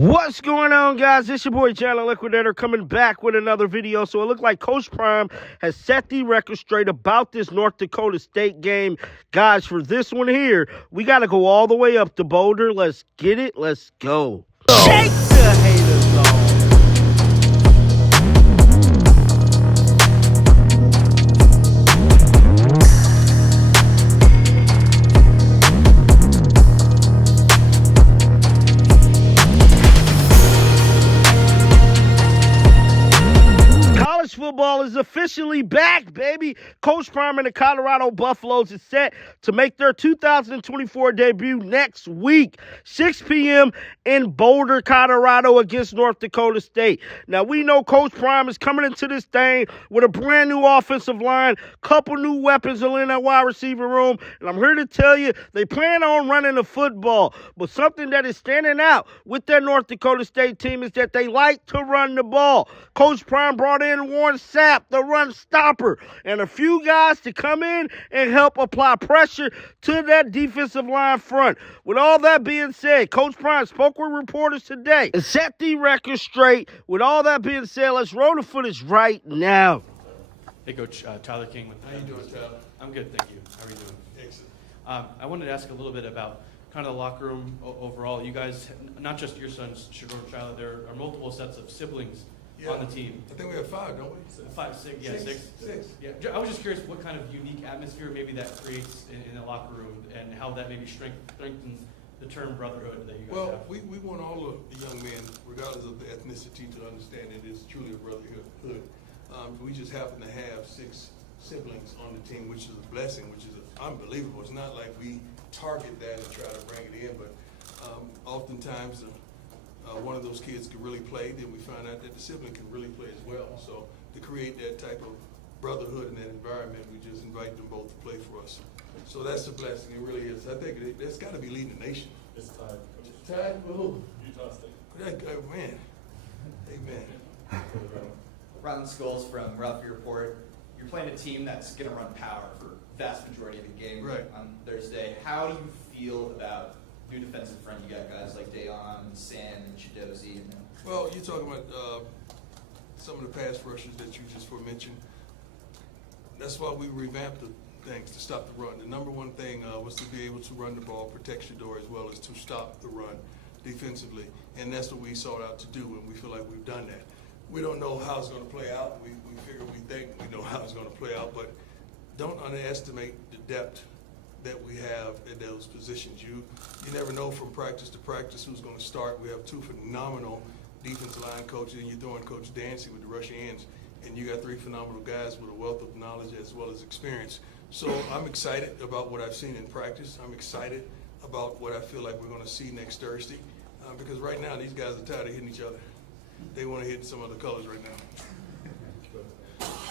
What's going on, guys? It's your boy Jalen Liquidator coming back with another video. So it looked like Coach Prime has set the record straight about this North Dakota State game. Guys, for this one here, we got to go all the way up to Boulder. Let's get it. Let's go. Shake the haters off. Football is officially back, baby. Coach Prime and the Colorado Buffaloes is set to make their 2024 debut next week, 6 p.m. in Boulder, Colorado against North Dakota State. Now, we know Coach Prime is coming into this thing with a brand new offensive line, couple new weapons in that wide receiver room, and I'm here to tell you they plan on running the football. But something that is standing out with their North Dakota State team is that they like to run the ball. Coach Prime brought in Warren Sapp, the run stopper, and a few guys to come in and help apply pressure to that defensive line front. With all that being said, Coach Prime spoke with reporters today and set the record straight. With all that being said, let's roll the footage right now. Hey, Coach, Tyler King with How you doing, Tyler? I'm good, thank you. How are you doing? Excellent. I wanted to ask a little bit about kind of the locker room overall. You guys, not just your sons, Shador and Charlotte, there are multiple sets of siblings on the team. I think we have 5, don't we? 5, 6, yeah, 6. Yeah, I was just curious what kind of unique atmosphere maybe that creates in the locker room and how that maybe strengthens the term brotherhood that you guys have. Well, we want all of the young men, regardless of the ethnicity, to understand it is truly a brotherhood. We just happen to have 6 siblings on the team, which is a blessing, which is unbelievable. It's not like we target that and try to bring it in, but oftentimes one of those kids can really play, then we find out that the sibling can really play as well. So to create that type of brotherhood in that environment, we just invite them both to play for us. So that's a blessing, it really is. I think that's got to be leading the nation. It's tied. Tied for who? Utah State. Man, amen. Ron Scholes from Ralphie Report. You're playing a team that's going to run power for the vast majority of the game on Thursday. How do you feel about new defensive front? You got guys like Dayon, San, and Chidozie. Well, you're talking about some of the pass rushers that you just mentioned. That's why we revamped the things to stop the run. The number one thing was to be able to run the ball, protect Shador, as well as to stop the run defensively. And that's what we sought out to do, and we feel like we've done that. We don't know how it's going to play out. We think we know how it's going to play out, but don't underestimate the depth that we have at those positions. You never know from practice to practice who's going to start. We have 2 phenomenal defensive line coaches, and you're throwing Coach Dempsey with the rush ends, and you got 3 phenomenal guys with a wealth of knowledge as well as experience. So I'm excited about what I've seen in practice. I'm excited about what I feel like we're going to see next Thursday, because right now these guys are tired of hitting each other. They want to hit some other colors right now.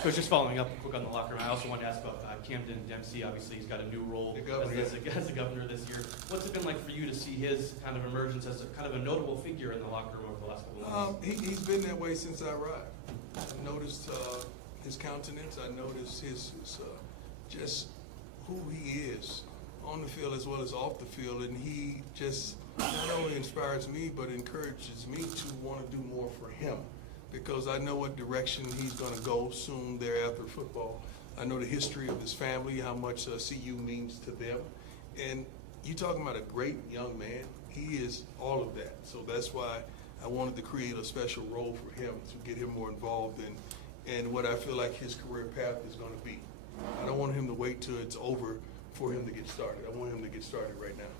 Coach, just following up quick on the locker room, I also wanted to ask about Camden Dempsey. Obviously, he's got a new role as a governor this year. What's it been like for you to see his kind of emergence as a kind of a notable figure in the locker room over the last couple of months? He's been that way since I arrived. I noticed his countenance. I noticed his just who he is on the field as well as off the field, and he just not only inspires me but encourages me to want to do more for him, because I know what direction he's going to go soon thereafter football. I know the history of his family, how much CU means to them, and you're talking about a great young man. He is all of that. So that's why I wanted to create a special role for him to get him more involved in what I feel like his career path is going to be. I don't want him to wait till it's over for him to get started. I want him to get started right now.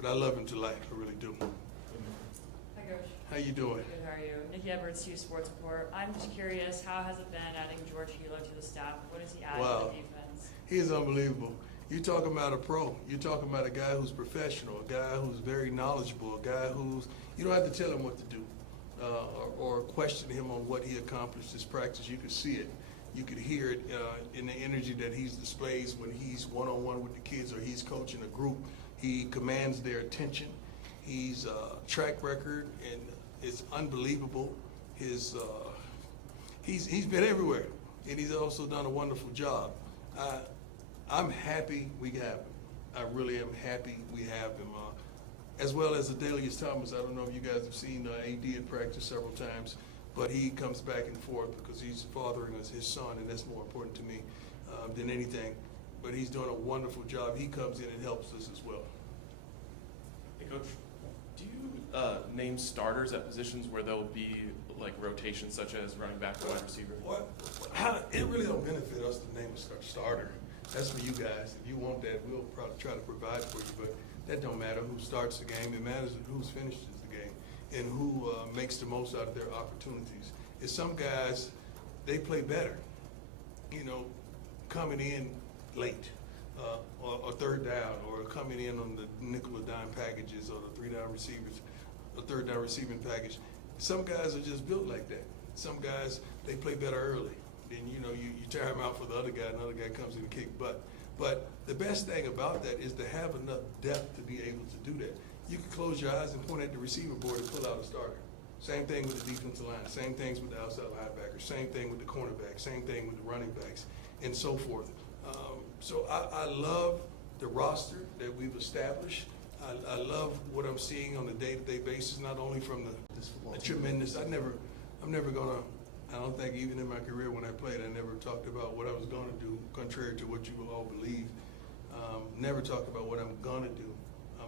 But I love him to life, I really do. Hi, Coach. How you doing? Good, how are you? Nicki Edwards, CU Sports Report. I'm just curious, how has it been adding George Hilo to the staff? What does he add to the defense? He is unbelievable. You're talking about a pro. You're talking about a guy who's professional, a guy who's very knowledgeable, a guy who's, you don't have to tell him what to do or question him on what he accomplished this practice. You could see it. You could hear it in the energy that he displays when he's one-on-one with the kids or he's coaching a group. He commands their attention. He's track record, and it's unbelievable. He's been everywhere, and he's also done a wonderful job. I'm happy we have him. I really am happy we have him. as well as Adelius Thomas. I don't know if you guys have seen AD in practice several times, but he comes back and forth because he's fathering his son, and that's more important to me than anything. But he's doing a wonderful job. He comes in and helps us as well. Hey, Coach, do you name starters at positions where there'll be like rotations, such as running back or wide receiver? It really don't benefit us to name a starter. That's for you guys. If you want that, we'll probably try to provide for you. But that don't matter who starts the game. It matters who finishes the game and who makes the most out of their opportunities. It's some guys, they play better, coming in late or third down, or coming in on the nickel or dime packages or the third down receiving package. Some guys are just built like that. Some guys, they play better early. Then, you tire them out for the other guy, and the other guy comes in and kick butt. But the best thing about that is to have enough depth to be able to do that. You can close your eyes and point at the receiver board and pull out a starter. Same thing with the defensive line. Same things with the outside linebackers. Same thing with the cornerback. Same thing with the running backs, and so forth. So I love the roster that we've established. I love what I'm seeing on a day-to-day basis, not only from the tremendous. I'm never gonna. I don't think even in my career when I played, I never talked about what I was gonna do, contrary to what you all believe. Never talked about what I'm gonna do.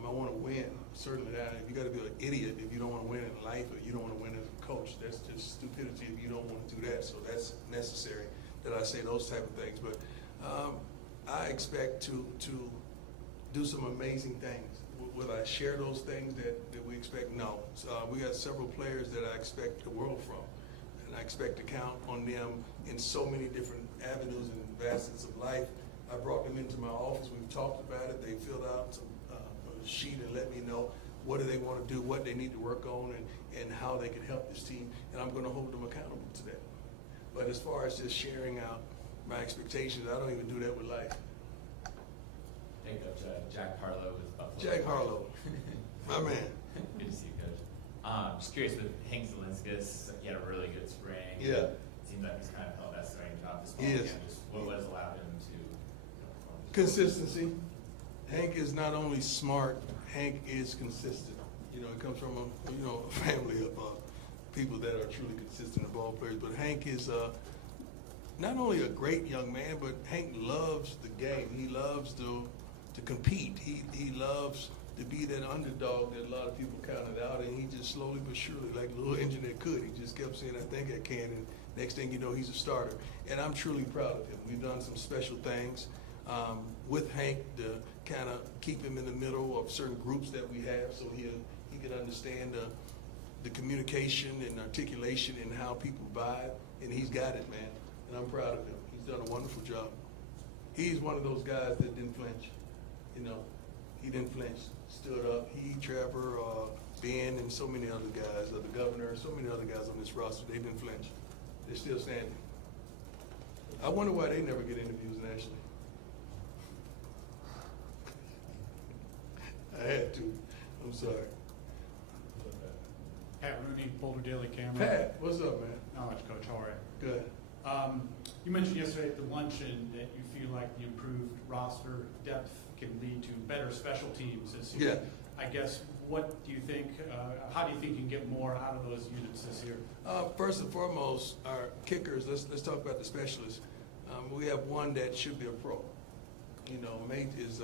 I want to win. Certainly that. You got to be an idiot if you don't want to win in life, or you don't want to win as a coach. That's just stupidity if you don't want to do that. So that's necessary that I say those type of things. But I expect to do some amazing things. Will I share those things that we expect? No. We got several players that I expect the world from, and I expect to count on them in so many different avenues and facets of life. I brought them into my office. We've talked about it. They filled out a sheet and let me know what do they want to do, what they need to work on, and how they can help this team. And I'm going to hold them accountable to that. But as far as just sharing out my expectations, I don't even do that with life. Hey, Coach, Jack Harlow with Buffalo. Jack Harlow, my man. Good to see you, Coach. Just curious with Hank Zelinskas, he had a really good spring. Yeah. It seems like he's kind of held that starting job this fall. He is. Just what has allowed him to Consistency. Hank is not only smart, Hank is consistent. It comes from a family of people that are truly consistent ball players. But Hank is not only a great young man, but Hank loves the game. He loves to compete. He loves to be that underdog that a lot of people counted out, and he just slowly but surely, like a little engine that could, he just kept saying, I think I can, and next thing you know, he's a starter. And I'm truly proud of him. We've done some special things with Hank to kind of keep him in the middle of certain groups that we have, so he can understand the communication and articulation and how people vibe, and he's got it, man. And I'm proud of him. He's done a wonderful job. He's one of those guys that didn't flinch. He didn't flinch. Stood up. He, Trevor, Ben, and so many other guys, the governor, so many other guys on this roster, they didn't flinch. They're still standing. I wonder why they never get interviews nationally. I had to. I'm sorry. Pat Rooney, Boulder Daily Camera. Pat, what's up, man? Not much, Coach. How are you? Good. You mentioned yesterday at the luncheon that you feel like the improved roster depth can lead to better special teams this year. Yeah. I guess, what do you think, how do you think you can get more out of those units this year? First and foremost, our kickers, let's talk about the specialists. We have one that should be a pro. Mate is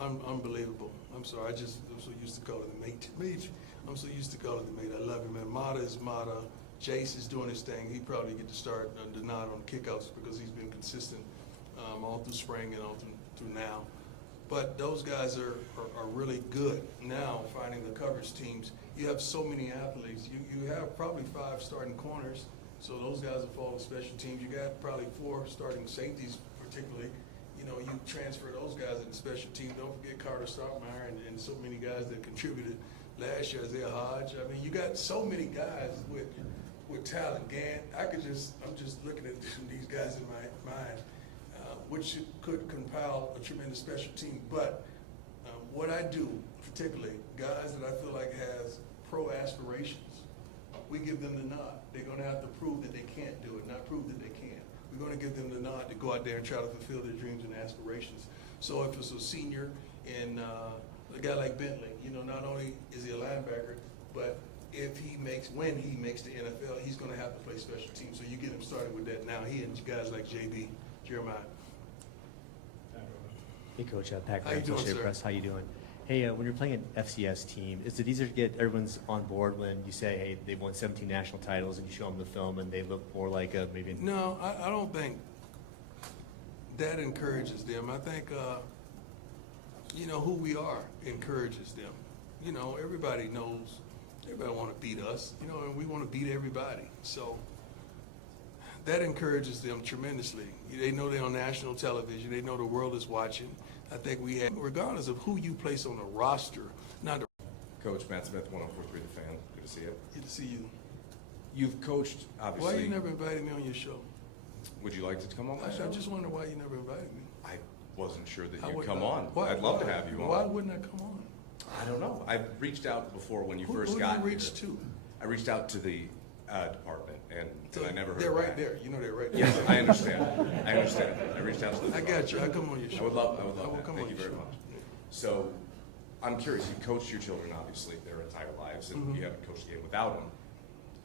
unbelievable. I'm sorry, I'm so used to calling him mate. I'm so used to calling him mate. I love him, man. Mata is Mata. Jace is doing his thing. He probably get to start the nod on kickouts because he's been consistent all through spring and all through now. But those guys are really good. Now, finding the coverage teams, you have so many athletes. You have probably 5 starting corners, so those guys will fall to special teams. You got probably 4 starting safeties, particularly. You transfer those guys into special teams. Don't forget Carter Stockmeyer and so many guys that contributed last year. Isaiah Hodge. I mean, you got so many guys with talent. Gant, I'm just looking at these guys in my mind, which could compile a tremendous special team. But what I do, particularly guys that I feel like has pro aspirations, we give them the nod. They're going to have to prove that they can't do it, not prove that they can. We're going to give them the nod to go out there and try to fulfill their dreams and aspirations. So if it's a senior in, a guy like Bentley, you know, not only is he a linebacker, but when he makes the NFL, he's going to have to play special teams. So you get him started with that now. He and guys like JB, Jeremiah. Hey, Coach. Pat How you Graham, doing, Associated sir? Press. How you doing? Hey, when you're playing an FCS team, is it easier to get everyone's on board when you say, hey, they've won 17 national titles, and you show them the film, and they look more like maybe? No, I don't think that encourages them. I think, you know, who we are encourages them. You know, everybody knows, everybody want to beat us, you know, and we want to beat everybody. So that encourages them tremendously. They know they're on national television. They know the world is watching. I think we have, regardless of who you place on the roster, not the. Coach Matt Smith, 104.3 The Fan. Good to see you. Good to see you. You've coached, obviously. Why you never invited me on your show? Would you like to come on my show? I just wonder why you never invited me. I wasn't sure that I you'd would come not. on. Why- I'd love to why- have you on. Why wouldn't I come on? I don't know. I reached out before when you first who got did you here. reach to? I reached out to the department, and I never heard They're right back. there. You know they're right there. Yes, I understand. I understand. I reached out to the I got you. I come on your show. I would love I will that. come Thank on you your very show. much. So, I'm curious. You coached your children, obviously, their entire lives, and you haven't coached the game without them.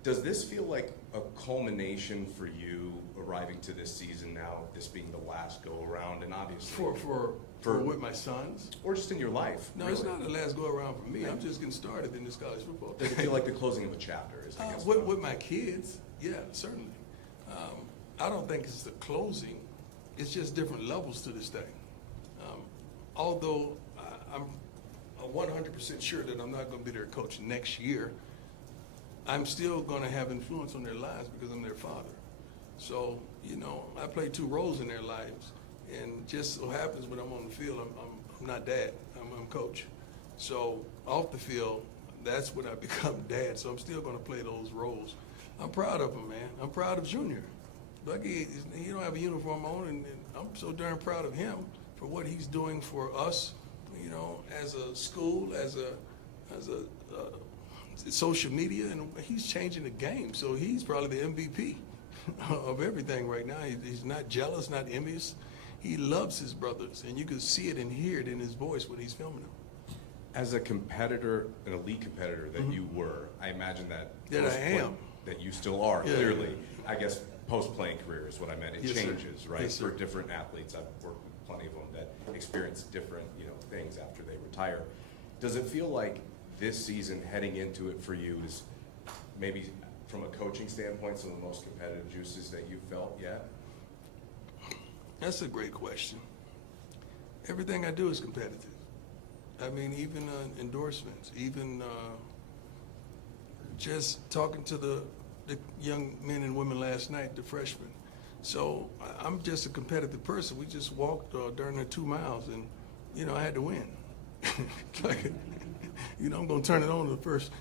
Does this feel like a culmination for you arriving to this season now, this being the last go-around, and obviously... For with my sons? Or just in your life? No, really? it's not the last go-around for me. I'm just getting started in this college football. Does it feel like the closing of a chapter? Is, I guess, With my kids, yeah, certainly. I don't think it's the closing. It's just different levels to this thing. Although I'm 100% sure that I'm not going to be their coach next year, I'm still going to have influence on their lives because I'm their father. So, you know, I play two roles in their lives. And just so happens when I'm on the field, I'm not dad, I'm coach. So off the field, that's when I become dad. So I'm still going to play those roles. I'm proud of him, man. I'm proud of Junior. Bucky, he don't have a uniform on, and I'm so darn proud of him for what he's doing for us, you know, as a school, as a social media, and he's changing the game. So he's probably the MVP of everything right now. He's not jealous, not envious. He loves his brothers, and you can see it and hear it in his voice when he's filming them. as a competitor, an elite competitor that you were, I imagine that that you still are, clearly. I guess post-playing career is what I meant. It changes, right? Yes, for different athletes. I've worked with plenty of them that experience different, things after they retire. Does it feel like this season heading into it for you is maybe from a coaching standpoint some of the most competitive juices that you've felt yet? That's a great question. Everything I do is competitive. I mean, even endorsements, even just talking to the young men and women last night, the freshmen. So I'm just a competitive person. We just walked during the 2 miles, and I had to win. I'm going to turn it on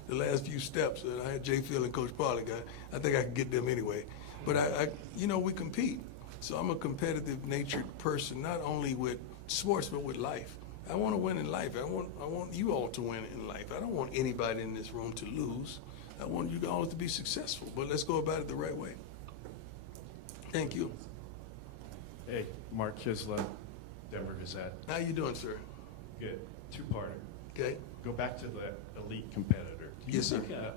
the last few steps. I had Jay Field and Coach Pollard. I think I can get them anyway. But we compete. So I'm a competitive natured person, not only with sports, but with life. I want to win in life. I want you all to win in life. I don't want anybody in this room to lose. I want you all to be successful, but let's go about it the right way. Thank you. Hey, Mark Kisla, Denver Gazette. How you doing, sir? Good. Two-parter. Okay. Go back to the elite competitor. Do you Yes, sir. think an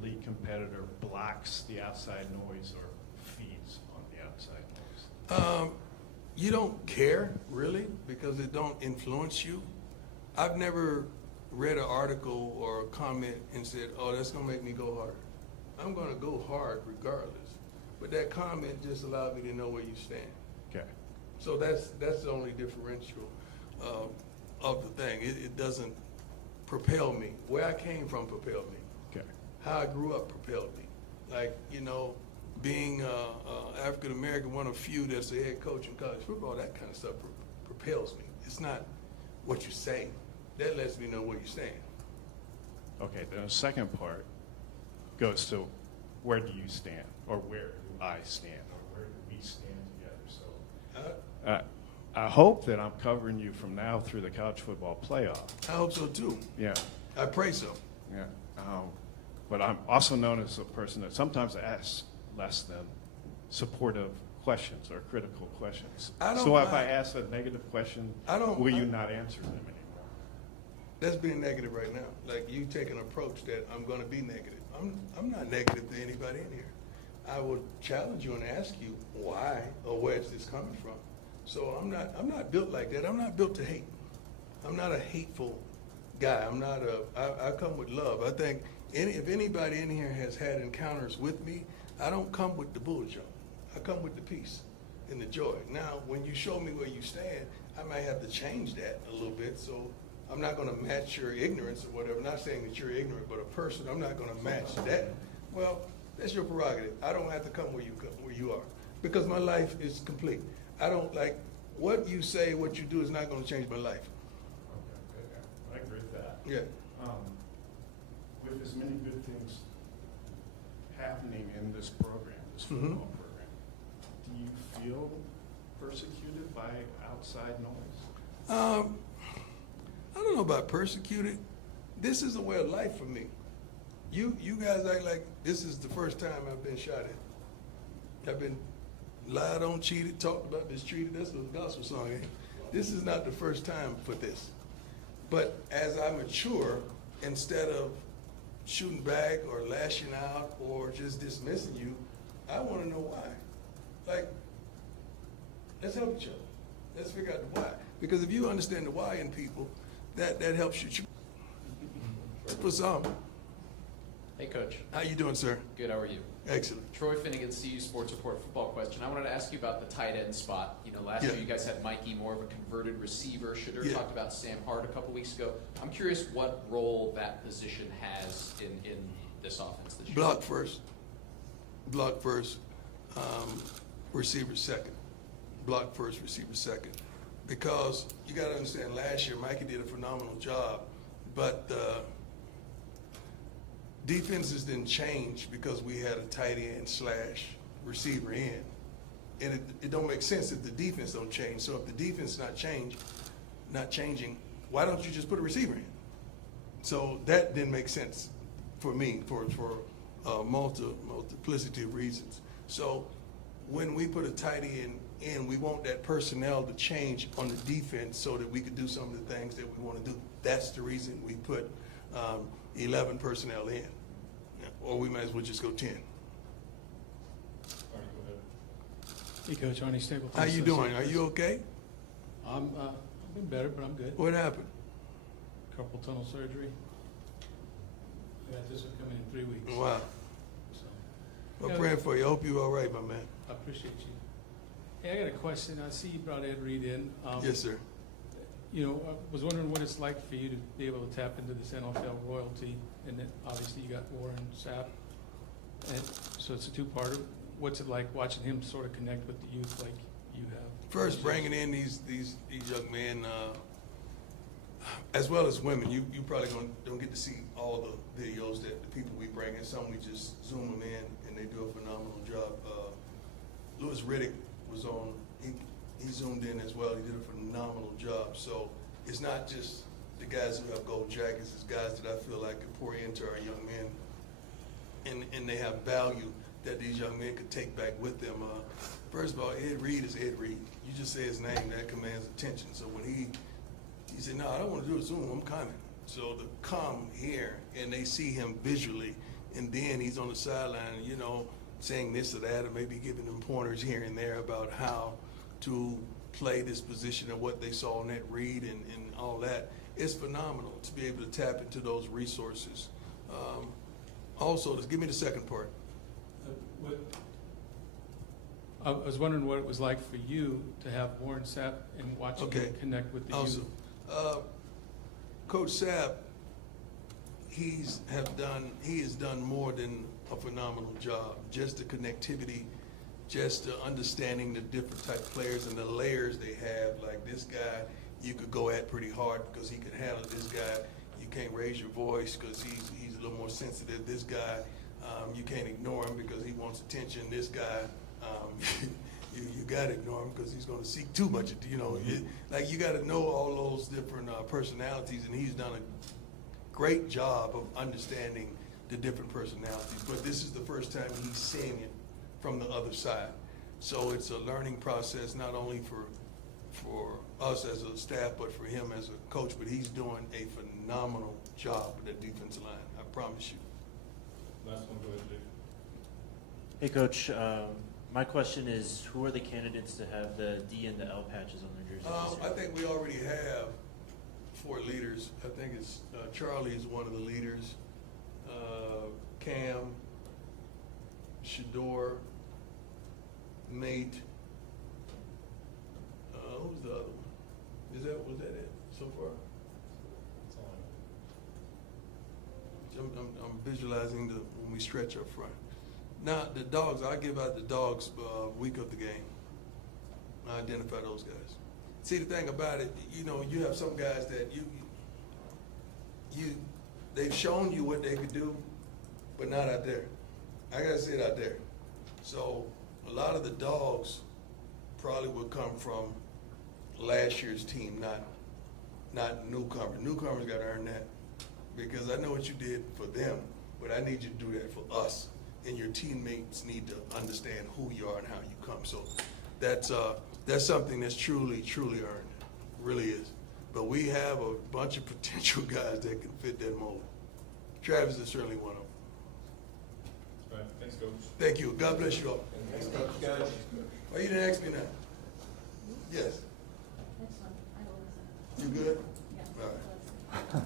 elite competitor blocks the outside noise or feeds on the outside noise? You don't care, really, because it don't influence you. I've never read an article or a comment and said, oh, that's going to make me go harder. I'm going to go hard regardless. But that comment just allowed me to know where you stand. Okay. So that's the only differential of the thing. It doesn't propel me. Where I came from propelled me. Okay. How I grew up propelled me. Like, being African American, one of few that's a head coach in college football, that kind of stuff propels me. It's not what you say. That lets me know where you stand. Okay, then the second part goes to where do you stand, or where do I stand, or where do we stand together? So I hope that I'm covering you from now through the college football playoff. I hope so too. Yeah. I pray so. Yeah. But I'm also known as a person that sometimes asks less than supportive questions or critical questions. I don't so if mind. I ask a negative question, will you not answer them anymore? That's being negative right now. Like you take an approach that I'm going to be negative. I'm not negative to anybody in here. I will challenge you and ask you why or where is this coming from. So I'm not built like that. I'm not built to hate. I'm not a hateful guy. I come with love. I think if anybody in here has had encounters with me, I don't come with the bullshit. I come with the peace and the joy. Now, when you show me where you stand, I might have to change that a little bit. So I'm not going to match your ignorance or whatever. I'm not saying that you're ignorant, but a person, I'm not going to match that. Well, that's your prerogative. I don't have to come where you are, because my life is complete. I don't like what you say, what you do is not going to change my life. Okay, I agree with that. Yeah. With as many good things happening in this program, this football program, do you feel persecuted by outside noise? I don't know about persecuted. This is a way of life for me. You guys act like this is the first time I've been shot at. I've been lied on, cheated, talked about, mistreated. That's what the gospel song is. This is not the first time for this. But as I mature, instead of shooting back or lashing out or just dismissing you, I want to know why. Like, let's help each other. Let's figure out the why. Because if you understand the why in people, that helps you. For some. Hey, Coach. How you doing, sir? Good. How are you? Excellent. Troy Finnegan, CU Sports Report football question. I wanted to ask you about the tight end spot. You know, last year you guys had Mikey, more of a converted receiver. Shedeur talked about Sam Hart a couple weeks ago. I'm curious what role that position has in this offense this year. Block first. Block first. Receiver second. Block first, receiver second. Because you got to understand, last year Mikey did a phenomenal job, but defenses didn't change because we had a tight end / receiver in. And it don't make sense if the defense don't change. So if the defense not changing, why don't you just put a receiver in? So that didn't make sense for me for multiplicity of reasons. So when we put a tight end in, we want that personnel to change on the defense so that we could do some of the things that we want to do. That's the reason we put 11 personnel in. Or we might as well just go 10. Hey, Coach, Arnie Stapleton. How you doing? Are you okay? I've been better, but I'm good. What happened? Carpal tunnel surgery. I got this one coming in 3 weeks. Wow. So, I'm praying for you. I hope you're all right, my man. I appreciate you. Hey, I got a question. I see you brought Ed Reed in. Yes, sir. You know, I was wondering what it's like for you to be able to tap into this NFL royalty, and then obviously you got Warren Sapp, and so it's a two-parter. What's it like watching him sort of connect with the youth like you have? First, bringing in these young men, as well as women. You probably don't get to see all the videos that the people we bring in. Some we just zoom them in, and they do a phenomenal job. Louis Riddick was on. He zoomed in as well. He did a phenomenal job. So it's not just the guys who have gold jackets. It's guys that I feel like could pour into our young men, and they have value that these young men could take back with them. First of all, Ed Reed is Ed Reed. You just say his name, that commands attention. So when he said, no, I don't want to do a Zoom, I'm coming. So to come here and they see him visually, and then he's on the sideline, you know, saying this or that, or maybe giving them pointers here and there about how to play this position and what they saw in that read and all that. It's phenomenal to be able to tap into those resources. Also, just give me the second part. I was wondering what it was like for you to have Warren Sapp and watching him connect with the youth. Coach Sapp, he has done more than a phenomenal job. Just the connectivity, just the understanding the different type of players and the layers they have. Like this guy, you could go at pretty hard because he can handle it. This guy, you can't raise your voice because he's a little more sensitive. This guy, you can't ignore him because he wants attention. This guy, you got to ignore him because he's going to seek too much. You know, like you got to know all those different personalities, and he's done a great job of understanding the different personalities. But this is the first time he's seeing it from the other side. So it's a learning process, not only for us as a staff, but for him as a coach. But he's doing a phenomenal job with that defensive line. I promise you. Last one, go ahead, Jake. Hey, Coach. My question is, who are the candidates to have the D and the L patches on their jerseys? I think we already have 4 leaders. I think it's Charlie is one of the leaders. Cam, Shador, Nate. Who's the other one? Was that it so far? I'm visualizing when we stretch up front. Now the dogs, I give out the dogs week of the game. I identify those guys. See, the thing about it, you have some guys that they've shown you what they could do, but not out there. I gotta say it out there. So a lot of the dogs probably will come from last year's team, not newcomers. Newcomers got to earn that, because I know what you did for them, but I need you to do that for us. And your teammates need to understand who you are and how you come. So that's something that's truly, truly earned. It really is. But we have a bunch of potential guys that can fit that mold. Travis is certainly one of them. All right. Thanks, Coach. Thank you. God bless you all. Thanks, Coach. Why you didn't ask me now? Yes. You good? Yeah. All right.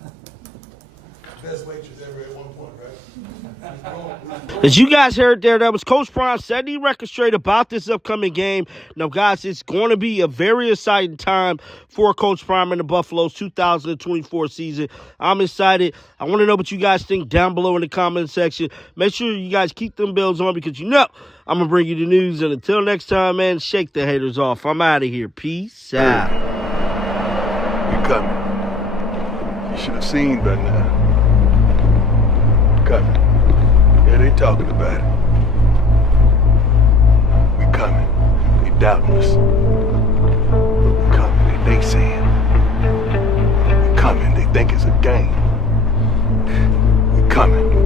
Best waitress ever at one point, right? As you guys heard there, that was Coach Prime setting the record straight about this upcoming game. Now, guys, it's going to be a very exciting time for Coach Prime and the Buffaloes 2024 season. I'm excited. I want to know what you guys think down below in the comment section. Make sure you guys keep them bells on, because I'm going to bring you the news. And until next time, man, shake the haters off. I'm out of here. Peace out. We coming. You should have seen by now. Coming. Yeah, they talking about it. We coming. They doubting us. We coming. They saying. We coming. They think it's a game. We coming.